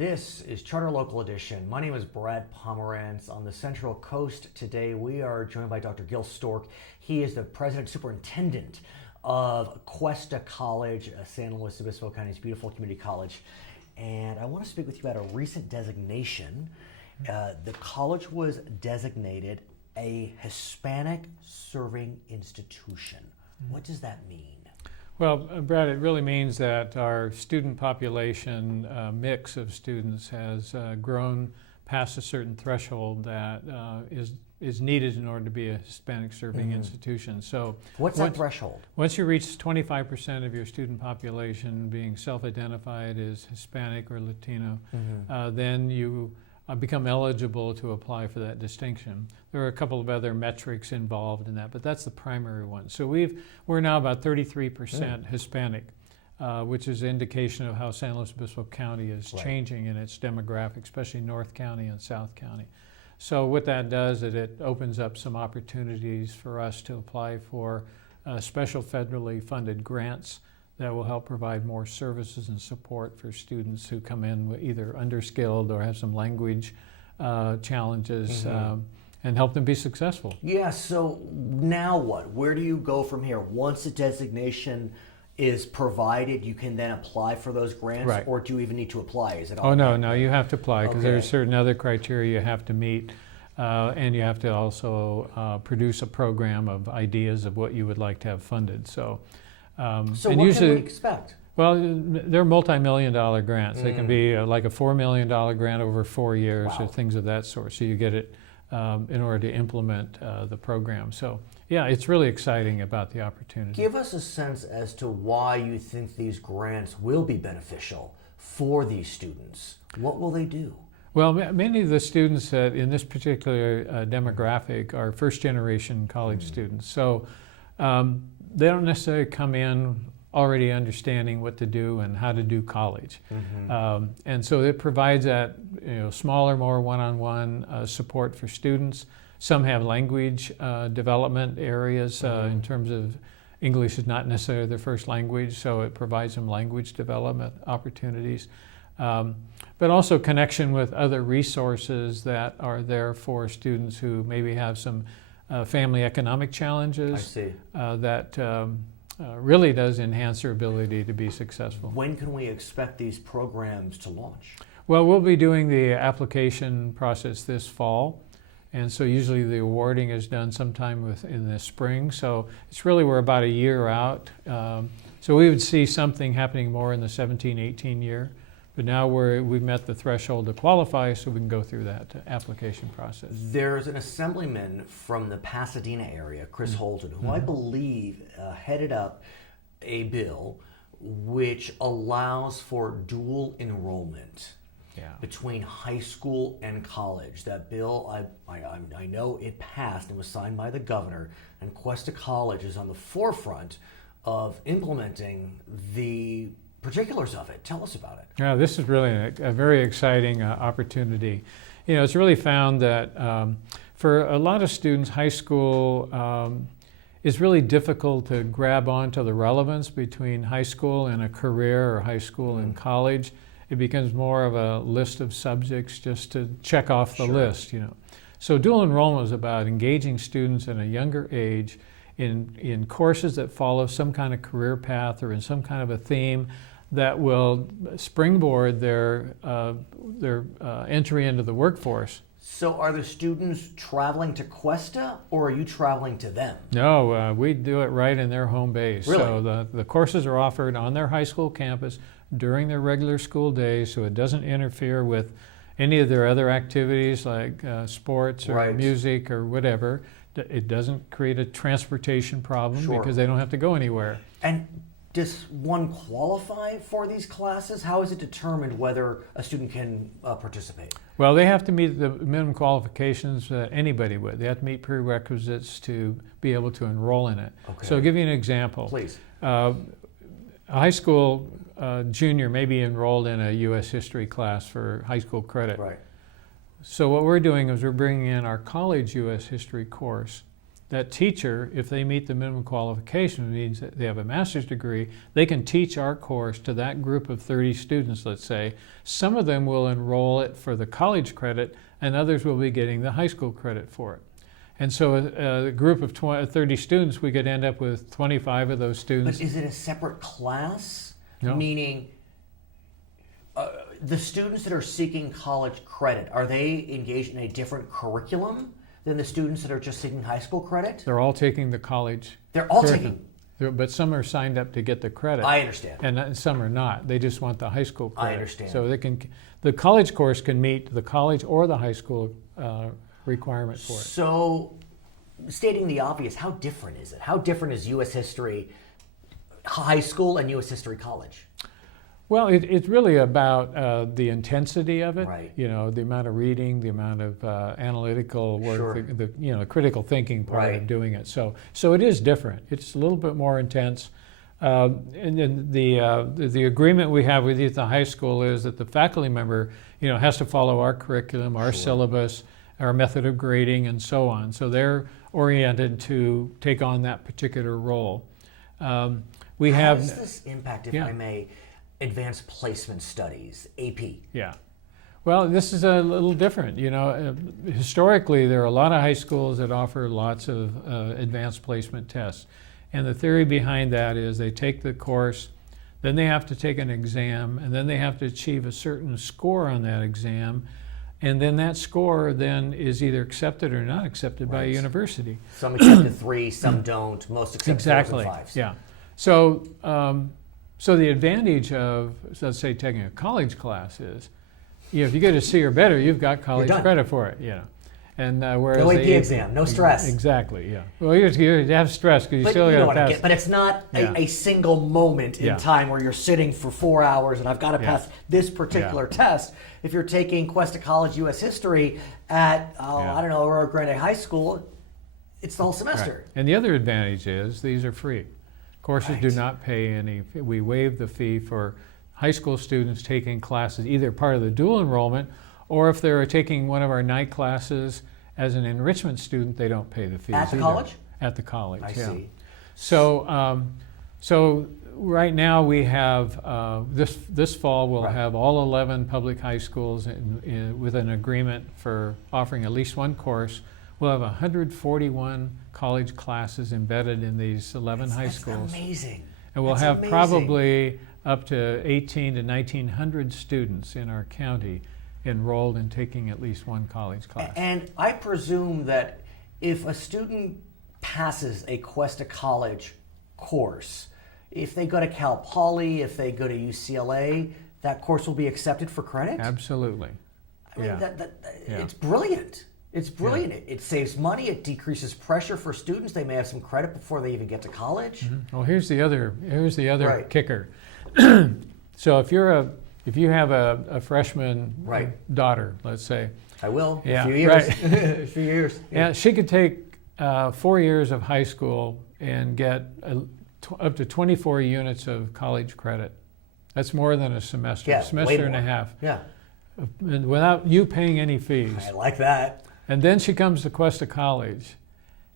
This is Charter Local Edition. My name is Brad Pomerance. On the Central Coast today, we are joined by Dr. Gil Stork. He is the President Superintendent of Cuesta College, San Luis Obispo County's beautiful community college. And I want to speak with you about a recent designation. The college was designated a Hispanic-Serving institution. What does that mean? Well, Brad, it really means that our student population mix of students has grown past a certain threshold that is needed in order to be a Hispanic-Serving institution. So, what's that threshold? Once you reach 25% of your student population being self-identified as Hispanic or Latino, then you become eligible to apply for that distinction. There are a couple of other metrics involved in that, but that's the primary one. So we're now about 33% Hispanic, which is an indication of how San Luis Obispo County is changing in its demographic, especially North County and South County. So what that does is it opens up some opportunities for us to apply for special federally funded grants that will help provide more services and support for students who come in with either underskilled or have some language challenges and help them be successful. Yeah, so now what? Where do you go from here? Once a designation is provided, you can then apply for those grants, or do you even need to apply? Is it all no, you have to apply because there are certain other criteria you have to meet, and you have to also produce a program of ideas of what you would like to have funded. So what can we expect? Well, they're multi-million-dollar grants. They can be like a $4 million grant over 4 years or things of that sort. So you get it in order to implement the program. So yeah, it's really exciting about the opportunity. Give us a sense as to why you think these grants will be beneficial for these students. What will they do? Well, many of the students in this particular demographic are first-generation college students. So they don't necessarily come in already understanding what to do and how to do college. And so it provides that smaller, more one-on-one support for students. Some have language development areas in terms of English is not necessarily their first language, so it provides them language development opportunities. But also connection with other resources that are there for students who maybe have some family economic challenges that really does enhance their ability to be successful. When can we expect these programs to launch? Well, we'll be doing the application process this fall, and so usually the awarding is done sometime in the spring. So it's really we're about a year out. So we would see something happening more in the 17-18 year. But now we've met the threshold to qualify, so we can go through that application process. There's an assemblyman from the Pasadena area, Chris Holton, who I believe headed up a bill which allows for dual enrollment between high school and college. That bill, I know it passed and was signed by the governor, and Cuesta College is on the forefront of implementing the particulars of it. Tell us about it. Yeah, this is really a very exciting opportunity. It's really found that for a lot of students, high school is really difficult to grab onto the relevance between high school and a career or high school and college. It becomes more of a list of subjects just to check off the list. So dual enrollment is about engaging students at a younger age in courses that follow some kind of career path or in some kind of a theme that will springboard their entry into the workforce. So are the students traveling to Cuesta, or are you traveling to them? No, we do it right in their home base. Really? So the courses are offered on their high school campus during their regular school days, so it doesn't interfere with any of their other activities like sports or music or whatever. It doesn't create a transportation problem because they don't have to go anywhere. And does one qualify for these classes? How is it determined whether a student can participate? Well, they have to meet the minimum qualifications that anybody would. They have to meet prerequisites to be able to enroll in it. So I'll give you an example. Please. A high school junior may be enrolled in a U.S. history class for high school credit. Right. So what we're doing is we're bringing in our college U.S. history course that teacher, if they meet the minimum qualification, means that they have a master's degree, they can teach our course to that group of 30 students, let's say. Some of them will enroll it for the college credit, and others will be getting the high school credit for it. And so a group of 30 students, we could end up with 25 of those students. But is it a separate class? No. Meaning, the students that are seeking college credit, are they engaged in a different curriculum than the students that are just seeking high school credit? They're all taking the college. They're all curriculum. taking. But some are signed up to get the credit. I understand. And some are not. They just want the high school credit. I understand. So the college course can meet the college or the high school requirement for it. So, stating the obvious, how different is it? How different is U.S. history high school and U.S. history college? Well, it's really about the intensity of it. Right. You know, the amount of reading, the amount of analytical work, Sure. the critical thinking part Right. of doing it. So it is different. It's a little bit more intense. And then the agreement we have with you at the high school is that the faculty member, has to follow our curriculum, our Sure. syllabus, our method of grading, and so on. So they're oriented to take on that particular role. How does this impact, if Yeah. I may, advanced placement studies, AP? Yeah. Well, this is a little different. Historically, there are a lot of high schools that offer lots of advanced placement tests. And the theory behind that is they take the course, then they have to take an exam, and then they have to achieve a certain score on that exam. And then that score then is either accepted or not accepted by a Right. university. Some accept a 3, some don't. Most accept 4s Exactly. and 5s. Yeah. So the advantage of, let's say, taking a college class is, if you get a C or better, you've got college done. credit for it. And whereas No AP the exam, no stress. Exactly. Yeah. Well, you have stress because you But still you know got what to I pass. get. But it's not Yeah. a single moment in Yeah. time where you're sitting for 4 hours and I've got to Yeah. pass this particular test. If you're taking Cuesta College U.S. History at, I don't know, Rio Grande High School, it's the whole semester. Right. And the other advantage is these are free. Courses do Right. not pay any. We waive the fee for high school students taking classes, either part of the dual enrollment, or if they're taking one of our night classes as an enrichment student, they don't pay the fees. At the either. college? At the college, I yeah. see. So right now we have, this fall we'll Right. have all 11 public high schools with an agreement for offering at least one course. We'll have 141 college classes embedded in these 11 high schools. That's amazing. And we'll That's have amazing. probably up to 18 to 1,900 students in our county enrolled in taking at least one college class. And I presume that if a student passes a Cuesta College course, if they go to Cal Poly, if they go to UCLA, that course will be accepted for credit? Absolutely. I mean, Yeah. Yeah. it's brilliant. It's brilliant. It saves money. It decreases pressure for students. They may have some credit before they even get to college. Well, here's the other Right. kicker. So if you have a freshman Right. daughter, let's say, I will. Yeah, A few years. right. A few years. yeah, she could take 4 years of high school and get up to 24 units of college credit. That's more than a semester, Yeah, semester way and a more. half, Yeah. and without you paying any fees. I like that. And then she comes to Cuesta College,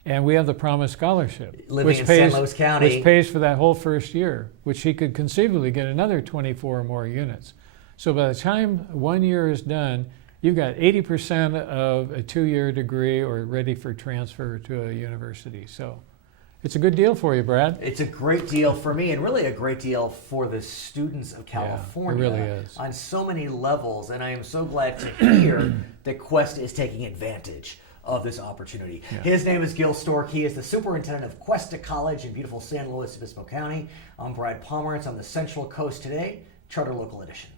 and we have the Promise Scholarship, Living in San Luis County. which pays for that whole first year, which she could conceivably get another 24 more units. So by the time 1 year is done, you've got 80% of a 2-year degree or ready for transfer to a university. So it's a good deal for you, Brad. It's a great deal for me and really a great deal for the students of California. it really is. On so many levels. And I am so glad to hear that Cuesta is taking advantage of this opportunity. Yeah. His name is Gil Stork. He is the superintendent of Cuesta College in beautiful San Luis Obispo County. I'm Brad Pomerance on the Central Coast Today, Charter Local Edition.